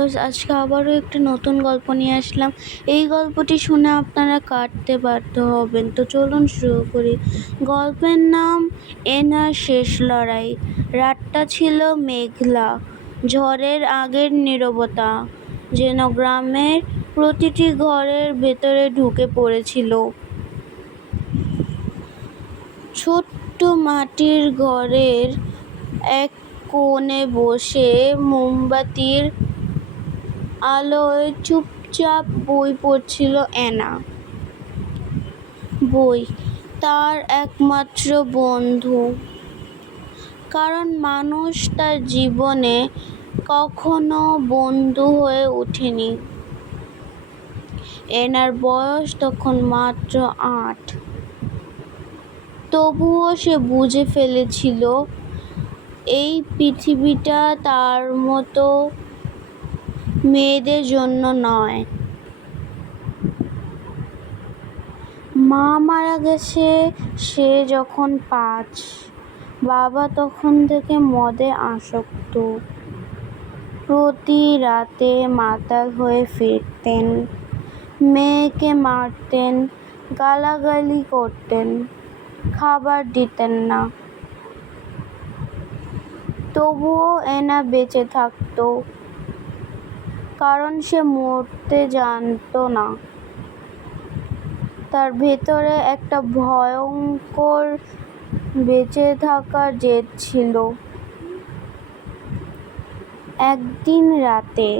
আজকে আবারও একটি নতুন গল্প নিয়ে আসলাম। এই গল্পটি শুনে আপনারা কাটতে বাধ্য হবেন। তো চলুন শুরু করি। গল্পের নাম, এনার শেষ লড়াই। রাতটা ছিল মেঘলা, ঝড়ের আগের নীরবতা। যেন গ্রামের প্রতিটি ঘরের ভেতরে ঢুকে পড়েছিল। ছোট্ট মাটির ঘরের এক কোণে বসে মোমবাতির আলোয় চুপচাপ বই পড়ছিল অ্যানা। বই, তার একমাত্র বন্ধু। কারণ মানুষ তার জীবনে কখনো বন্ধু হয়ে ওঠেনি। এনার বয়স তখন মাত্র আট। তবুও সে বুঝে ফেলেছিল, এই পৃথিবীটা তার মতো মেয়েদের জন্য নয়। মা মারা গেছে, সে যখন পাঁচ। বাবা তখন থেকে মদে আসক্ত। প্রতি রাতে মাতাল হয়ে ফিরতেন। মেয়েকে মারতেন, গালাগালি করতেন, খাবার দিতেন না। তবুও এনা বেঁচে থাকতো। কারণ সে মরতে জানতো না। তার ভেতরে একটা ভয়ঙ্কর বেঁচে থাকার জেদ ছিল। একদিন রাতে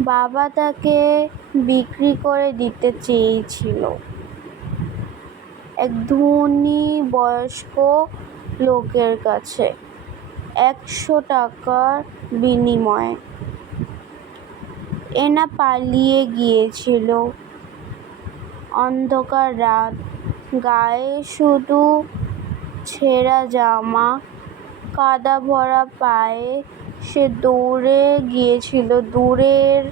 বাবা তাকে বিক্রি করে দিতে চেয়েছিল। এক ধনী বয়স্ক লোকের কাছে একশো টাকার বিনিময়ে। এনা পালিয়ে গিয়েছিল। অন্ধকার রাত, গায়ে শুধু ছেঁড়া জামা, কাদা ভরা পায়ে সে দৌড়ে গিয়েছিল, দূরের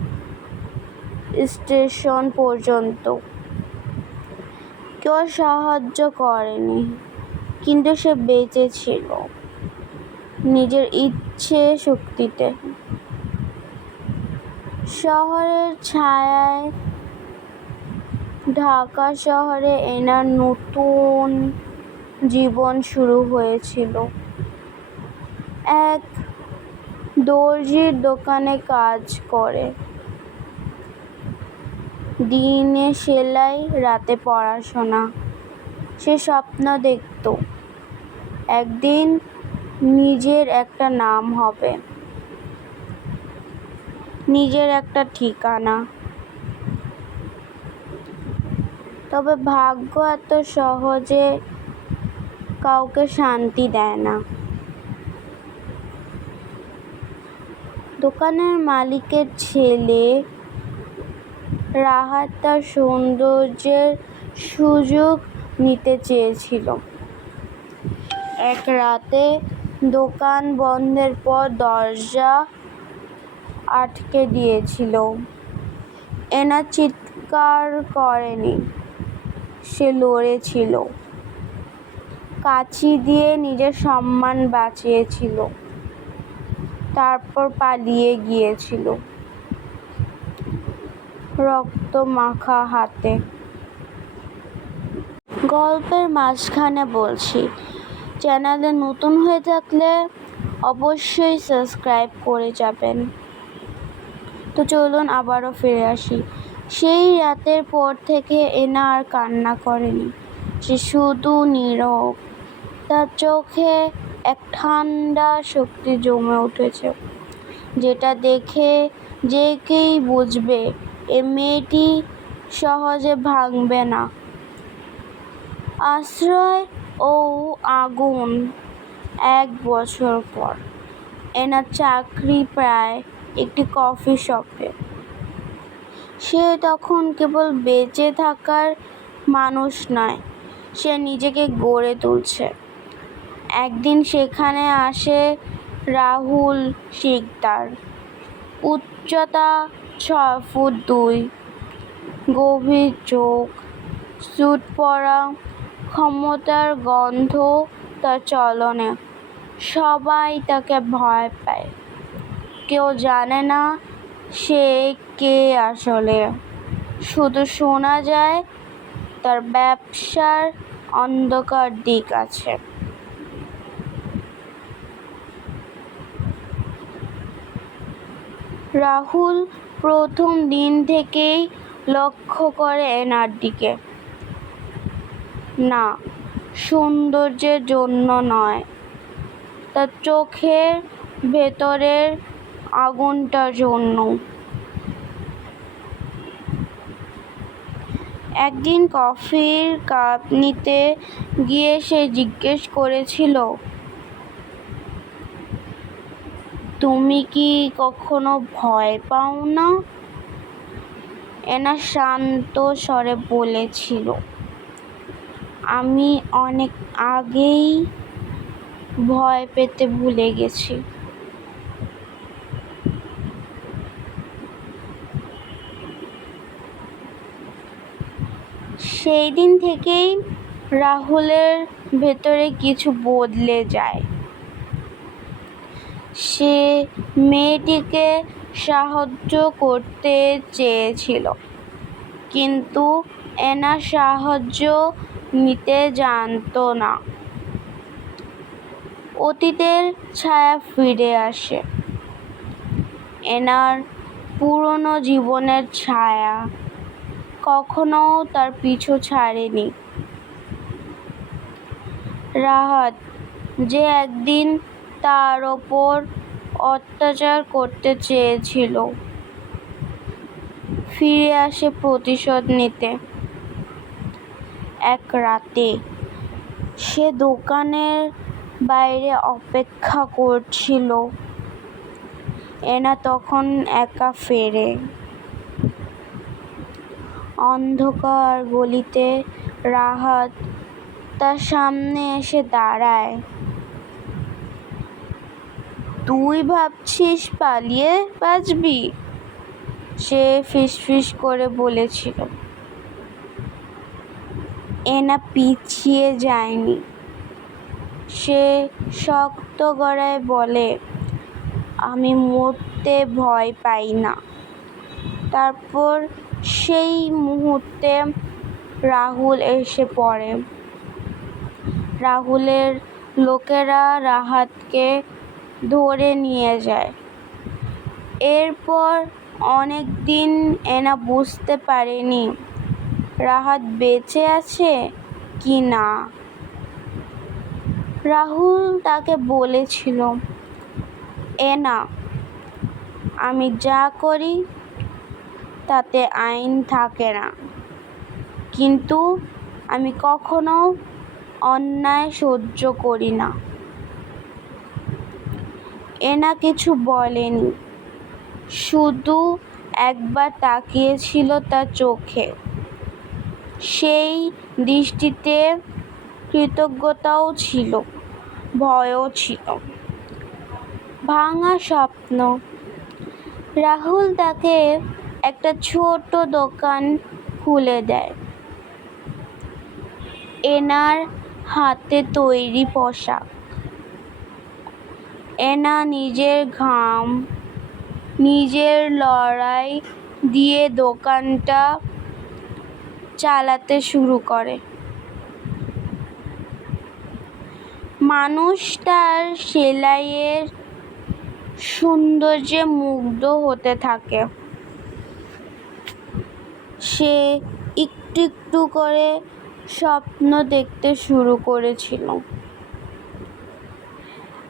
স্টেশন পর্যন্ত। কেউ সাহায্য করেনি, কিন্তু সে বেঁচে ছিল নিজের ইচ্ছে শক্তিতে শহরের ছায়ায়, ঢাকা শহরে এনার নতুন জীবন শুরু হয়েছিল। এক দর্জির দোকানে কাজ করে। দিনে সেলাই, রাতে পড়াশোনা। সে স্বপ্ন দেখত, একদিন নিজের একটা নাম হবে। নিজের একটা ঠিকানা। তবে ভাগ্য এত সহজে কাউকে শান্তি দেয় না। দোকানের মালিকের ছেলে রাহাত তার সৌন্দর্যের সুযোগ নিতে চেয়েছিল। এক রাতে দোকান বন্ধের পর দরজা আটকে দিয়েছিল। এনা চিৎকার করেনি। সে লড়েছিল কাঁচি দিয়ে নিজের সম্মান বাঁচিয়েছিল। তারপর পালিয়ে গিয়েছিল। রক্ত মাখা হাতে। গল্পের মাঝখানে বলছি, চ্যানেলে নতুন হয়ে থাকলে অবশ্যই সাবস্ক্রাইব করে যাবেন। তো চলুন আবারও ফিরে আসি। সেই রাতের পর থেকে এনা আর কান্না করেনি। সে শুধু নীরব। তার চোখে এক ঠান্ডা শক্তি জমে উঠেছে, যেটা দেখে যে কেই বুঝবে এ মেয়েটি সহজে ভাঙবে না। আশ্রয় ও আগুন। এক বছর পর এনার চাকরি প্রায় একটি কফি শপে। সে তখন কেবল বেঁচে থাকার মানুষ নয়, সে নিজেকে গড়ে তুলছে। একদিন সেখানে আসে রাহুল শিকদার। উচ্চতা ছ ফুট দুই, গভীর চোখ, স্যুট পরা, ক্ষমতার গন্ধ তার চলনে, সবাই তাকে ভয় পায়। কেউ জানে না সে কে আসলে। শুধু শোনা যায় তার ব্যবসার অন্ধকার দিক আছে। রাহুল প্রথম দিন থেকেই লক্ষ্য করে এনার দিকে। না, সৌন্দর্যের জন্য নয়। তার চোখের ভেতরের আগুনটার জন্য। একদিন কফির কাপ নিতে গিয়ে সে জিজ্ঞেস করেছিল, তুমি কি কখনো ভয় পাও না? এনা শান্ত স্বরে বলেছিল, আমি অনেক আগেই ভয় পেতে ভুলে গেছি। সেই দিন থেকেই রাহুলের ভেতরে কিছু বদলে যায়। সে মেয়েটিকে সাহায্য করতে চেয়েছিল, কিন্তু এনা সাহায্য নিতে জানতো না। অতীতের ছায়া ফিরে আসে। এনার পুরনো জীবনের ছায়া কখনো তার পিছু ছাড়েনি। রাহাত, যে একদিন তার ওপর অত্যাচার করতে চেয়েছিল, ফিরে আসে প্রতিশোধ নিতে। এক রাতে সে দোকানের বাইরে অপেক্ষা করছিল। এনা তখন একা ফেরে। অন্ধকার গলিতে রাহাত তার সামনে এসে দাঁড়ায়। তুই ভাবছিস পালিয়ে বাঁচবি? সে ফিসফিস করে বলেছিল। এনা পিছিয়ে যায়নি। সে শক্ত গড়ায় বলে, আমি মরতে ভয় পাই না। তারপর সেই মুহূর্তে রাহুল এসে পড়ে। রাহুলের লোকেরা রাহাতকে ধরে নিয়ে যায়। এরপর অনেক দিন এনা বুঝতে পারেনি রাহাত বেঁচে আছে কি না। রাহুল তাকে বলেছিল, এনা, আমি যা করি তাতে আইন থাকে না। কিন্তু আমি কখনো অন্যায় সহ্য করি না। এনা কিছু বলেনি। শুধু একবার তাকিয়েছিল তার চোখে। সেই দৃষ্টিতে কৃতজ্ঞতাও ছিল, ভয়ও ছিল। ভাঙা স্বপ্ন। রাহুল তাকে একটা ছোট দোকান খুলে দেয়। এনার হাতে তৈরি পোশাক। এনা নিজের ঘাম, নিজের লড়াই দিয়ে দোকানটা চালাতে শুরু করে। মানুষ তার সেলাইয়ের সৌন্দর্যে মুগ্ধ হতে থাকে। সে একটু একটু করে স্বপ্ন দেখতে শুরু করেছিল।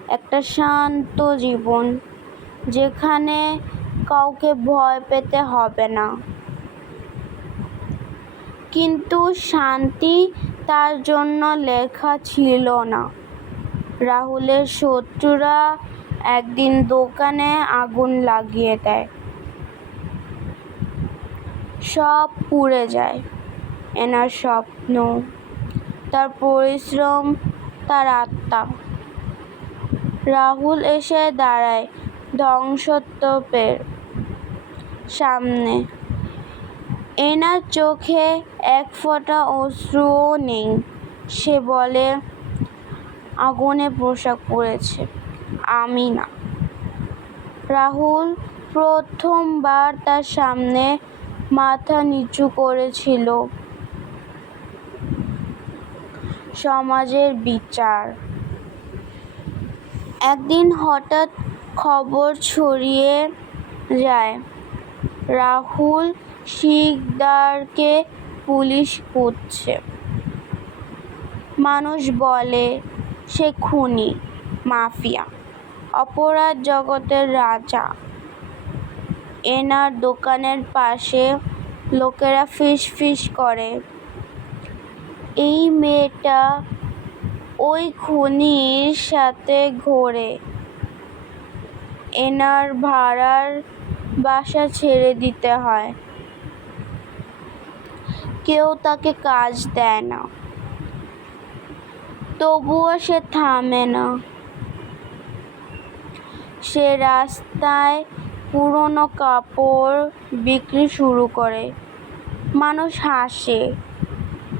একটা শান্ত জীবন যেখানে কাউকে ভয় পেতে হবে না। কিন্তু শান্তি তার জন্য লেখা ছিল না। রাহুলের শত্রুরা একদিন দোকানে আগুন লাগিয়ে দেয়। সব পুড়ে যায়, এনার স্বপ্ন। তার পরিশ্রম, তার আত্মা। রাহুল এসে দাঁড়ায় ধ্বংসস্তূপের সামনে। এনার চোখে এক ফোঁটা অশ্রুও নেই। সে বলে, আগুনে পোশাক পরেছে, আমি না। রাহুল প্রথমবার তার সামনে মাথা নিচু করেছিল। সমাজের বিচার। একদিন হঠাৎ খবর ছড়িয়ে যায়, রাহুল শিকদারকে পুলিশ খুঁজছে। মানুষ বলে, সে খুনি, মাফিয়া, অপরাধ জগতের রাজা। এনার দোকানের পাশে লোকেরা ফিস ফিস করে। এই মেয়েটা ওই খুনির সাথে ঘোরে। এনার ভাড়ার বাসা ছেড়ে দিতে হয়। কেউ তাকে কাজ দেয় না। তবুও সে থামে না। সে রাস্তায় পুরনো কাপড় বিক্রি শুরু করে। মানুষ হাসে,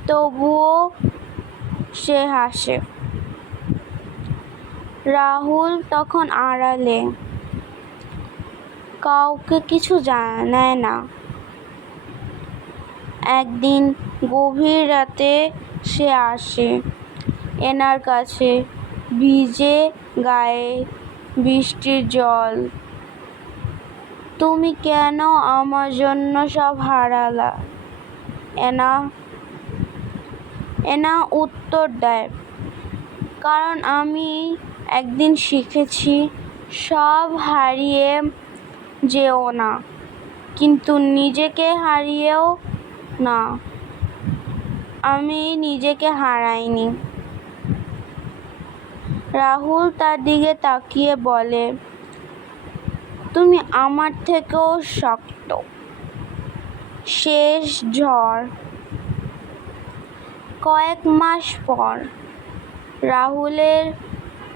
তবুও সে হাসে। রাহুল তখন আড়ালে। কাউকে কিছু জানায় না। একদিন গভীর রাতে সে আসে, এনার কাছে। ভিজে গায়ে বৃষ্টির জল। তুমি কেন আমার জন্য সব হারালা? এনা এনা উত্তর দেয়, কারণ আমি একদিন শিখেছি সব হারিয়ে যেও না, কিন্তু নিজেকে হারিয়েও না। আমি নিজেকে হারাইনি। রাহুল তার দিকে তাকিয়ে বলে তুমি আমার থেকেও শক্ত। শেষ ঝড়। কয়েক মাস পর রাহুলের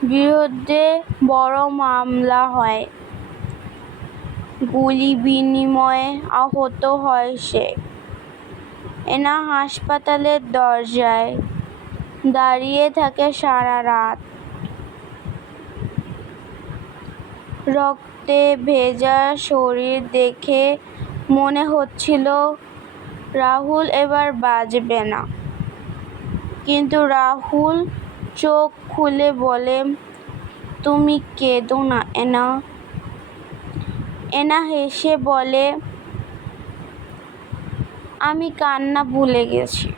বিরুদ্ধে বড় মামলা হয়। গুলি বিনিময়ে আহত হয় সে। এনা হাসপাতালের দরজায় দাঁড়িয়ে থাকে সারা রাত। রক্তে ভেজা শরীর দেখে মনে হচ্ছিল রাহুল এবার বাঁচবে না। কিন্তু রাহুল চোখ খুলে বলে, তুমি কেঁদো না, এনা। এনা হেসে বলে, আমি কান্না ভুলে গেছি।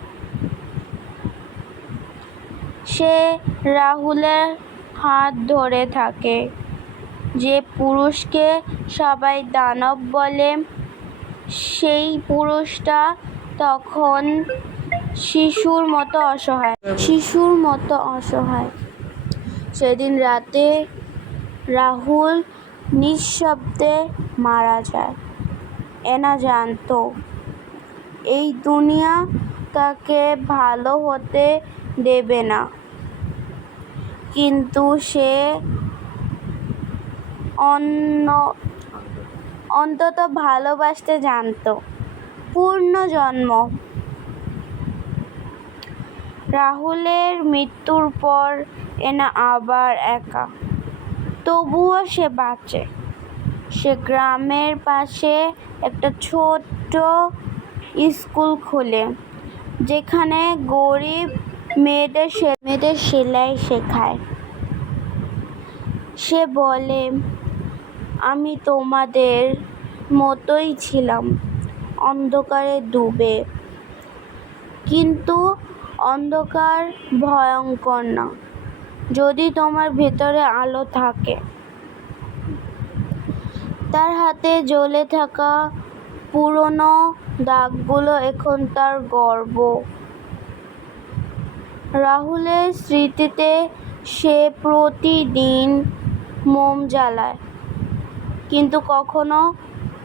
সে রাহুলের হাত ধরে থাকে। যে পুরুষকে সবাই দানব বলে, সেই পুরুষটা তখন শিশুর মতো অসহায়। শিশুর মতো অসহায়। সেদিন রাতে রাহুল নিঃশব্দে মারা যায়। এনা জানতো, এই দুনিয়া তাকে ভালো হতে দেবে না। কিন্তু সে অন্য অন্তত ভালোবাসতে জানতো। পূর্ণ জন্ম। রাহুলের মৃত্যুর পর এনা আবার একা। তবুও সে বাঁচে। সে গ্রামের পাশে একটা ছোট্ট স্কুল খোলে, যেখানে গরিব মেয়েদের মেয়েদের সেলাই শেখায়। সে বলে আমি তোমাদের মতোই ছিলাম। অন্ধকারে ডুবে। কিন্তু অন্ধকার ভয়ঙ্কর না। যদি তোমার ভেতরে আলো থাকে, তার হাতে জ্বলে থাকা পুরনো দাগগুলো এখন তার গর্ব। রাহুলের স্মৃতিতে সে প্রতিদিন মোম জ্বালায়। কিন্তু কখনো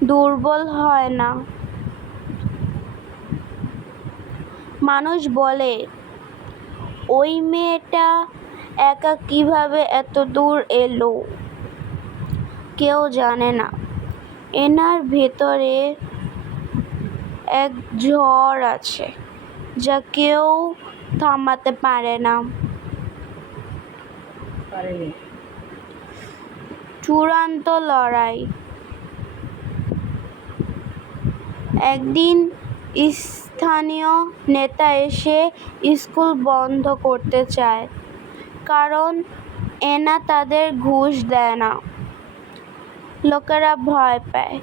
দুর্বল হয় না। মানুষ বলে, ওই মেয়েটা একা কীভাবে এত দূর এলো? কেউ জানে না। এনার ভেতরে এক ঝড় আছে, যা কেউ থামাতে পারে না। চূড়ান্ত লড়াই। একদিন স্থানীয় নেতা এসে স্কুল বন্ধ করতে চায়, কারণ এনা তাদের ঘুষ দেয় না। লোকেরা ভয় পায়,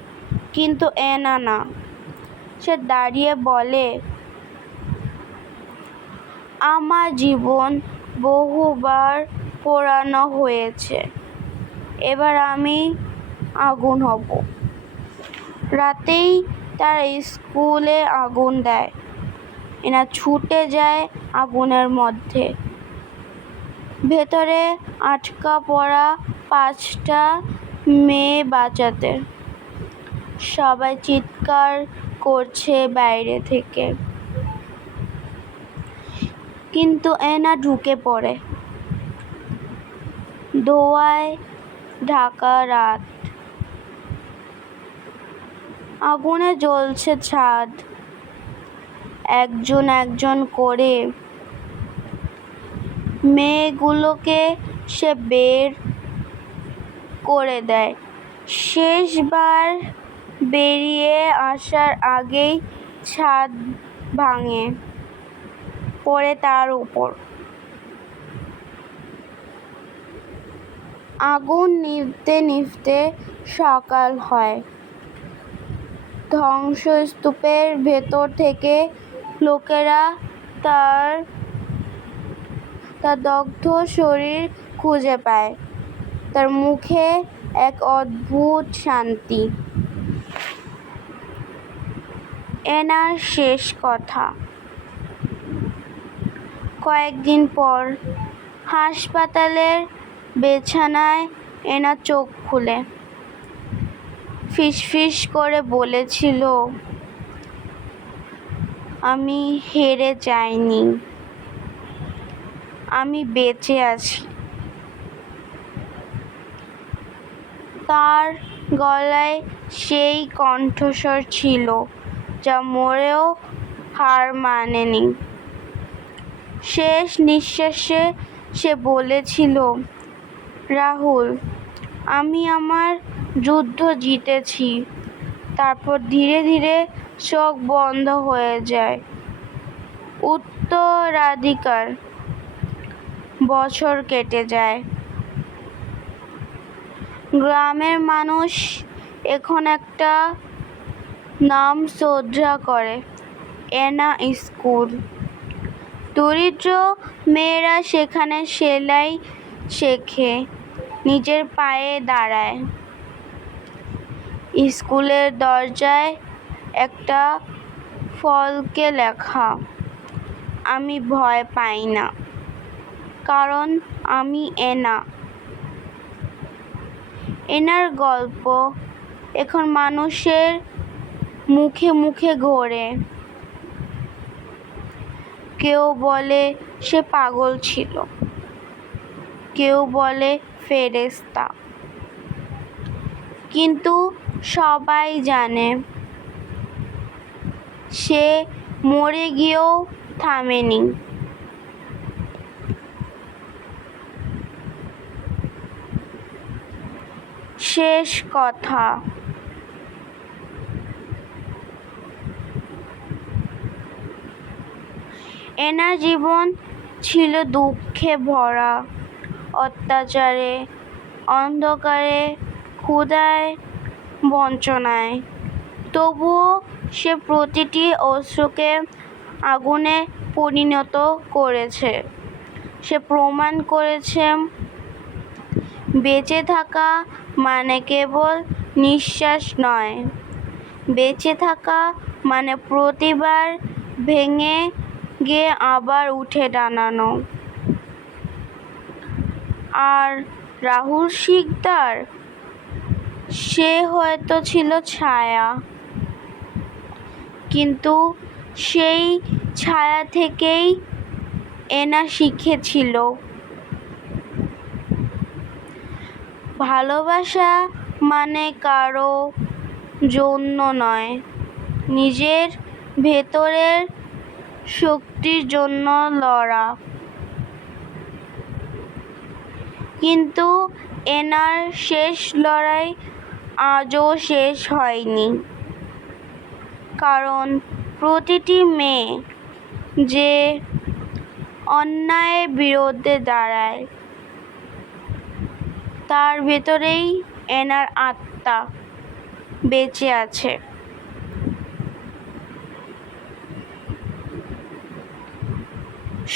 কিন্তু এনা না। সে দাঁড়িয়ে বলে, আমার জীবন বহুবার পোড়ানো হয়েছে। এবার আমি আগুন হব। রাতেই তারা স্কুলে আগুন দেয়। এনা ছুটে যায় আগুনের মধ্যে। ভেতরে আটকা পড়া পাঁচটা মেয়ে বাঁচাতে। সবাই চিৎকার করছে বাইরে থেকে। কিন্তু এনা ঢুকে পড়ে। ধোঁয়ায় ঢাকা রাত। আগুনে জ্বলছে ছাদ। একজন একজন করে মেয়েগুলোকে সে বের করে দেয়। শেষবার বেরিয়ে আসার আগেই ছাদ ভাঙে, পড়ে তার উপর। আগুন নিভতে নিভতে সকাল হয়। ধ্বংসস্তূপের ভেতর থেকে লোকেরা তার তার দগ্ধ শরীর খুঁজে পায়। তার মুখে এক অদ্ভুত শান্তি। এনার শেষ কথা। কয়েকদিন পর হাসপাতালের বিছানায় এনা চোখ খুলে। ফিসফিস করে বলেছিল, আমি হেরে যাইনি। আমি বেঁচে আছি। তার গলায় সেই কণ্ঠস্বর ছিল, যা মরেও হার মানেনি। শেষ নিঃশ্বাসে সে বলেছিল রাহুল, আমি আমার যুদ্ধ জিতেছি। তারপর ধীরে ধীরে চোখ বন্ধ হয়ে যায়। উত্তরাধিকার বছর কেটে যায়। গ্রামের মানুষ এখন একটা নাম শ্রদ্ধা করে, এনা স্কুল। দরিদ্র মেয়েরা সেখানে সেলাই শেখে। নিজের পায়ে দাঁড়ায়। স্কুলের দরজায় একটা ফলকে লেখা, আমি ভয় পাই না, কারণ আমি এনা। এনার গল্প এখন মানুষের মুখে মুখে ঘোরে। কেউ বলে সে পাগল ছিল, কেউ বলে ফেরেস্তা কিন্তু সবাই জানে, সে মরে গিয়েও থামেনি। শেষ কথা। এনার জীবন ছিল দুঃখে ভরা। অত্যাচারে, অন্ধকারে, ক্ষুধায়, বঞ্চনায়। তবুও সে প্রতিটি অশ্রুকে আগুনে পরিণত করেছে। সে প্রমাণ করেছে, বেঁচে থাকা মানে কেবল নিঃশ্বাস নয়। বেঁচে থাকা মানে প্রতিবার ভেঙে গিয়ে আবার উঠে দাঁড়ানো। আর রাহুল শিকদার, সে হয়তো ছিল ছায়া। কিন্তু সেই ছায়া থেকেই এনা শিখেছিল। ভালোবাসা মানে কারও জন্য নয়, নিজের ভেতরের শক্তির জন্য লড়া। কিন্তু এনার শেষ লড়াই আজও শেষ হয়নি। কারণ প্রতিটি মেয়ে যে অন্যায়ের বিরুদ্ধে দাঁড়ায়, তার ভেতরেই এনার আত্মা বেঁচে আছে।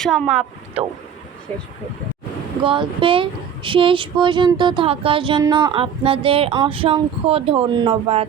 সমাপ্ত। শেষ গল্পের শেষ পর্যন্ত থাকার জন্য আপনাদের অসংখ্য ধন্যবাদ।